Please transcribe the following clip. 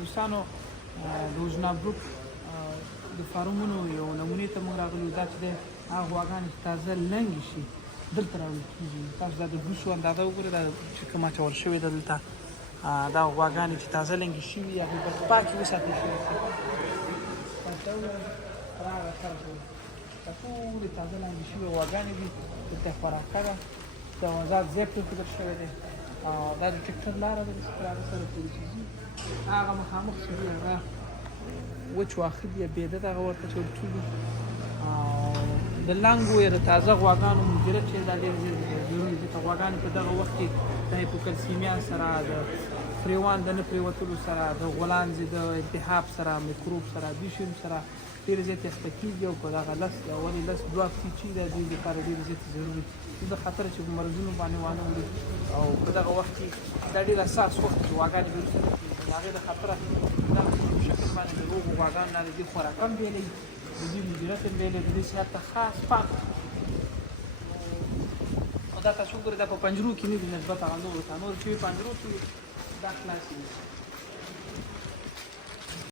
دوستانو د اوجنابروک د فارمونو یو نمونې ته موږ راغلو. دا چې دی هغه غواګانې چې تازه لنګې شي دلته راوړل کېږي. تاسو دا د بوسو اندازه وګورئ، دا چې کوم اچول شوې ده دلته دا غواګانې چې تازه لنګې شوي هغې باید پاکې وساتل شوي. دا ټولې تازه لنګې شوې غواګانې دي. دلته خوراکه ده، د وزات ځای پرېښودل شوی دی. دا د ټکټر لاره ده چې پر هغه سره پورې چې ځي هغه مخامخ چې وي هغه وچ واښه دي یا بېده دغه ورته چې ورټولي. د لنګو یا د تازه غواګانو مدیریت چې دا ډېر ضروري دی. ځکه غواګانې په دغه وخت کې د هایپوکلسیمیا سره، د فریوان د نه پرېوتلو سره، د غولانځې د التهاب سره، میکروب سره، بیشیم سره ډېر زیات اخته کېږي. او په دغه ولې لس 2 هفتې چې د دوی لپاره ډېر زیات ضروري دي د خطر چې په مرضونو باندې وانه وړي. او په دغه وخت کې دا ډېر حساس وخت چې غواګانې وروسته نه کېږي. د هغې د خطره دغه شکل باندې د روغو غواګانو نه د دې خوراک هم بېلوي، د دې مدیریت هم بېلوي، د دې صحت ته خاص پام. او دا تاسو وګورئ، دا په پنجرو کې نه دي نسبت هغه نورو ته. نور چې وي پنجرو کې دا خلاص وي.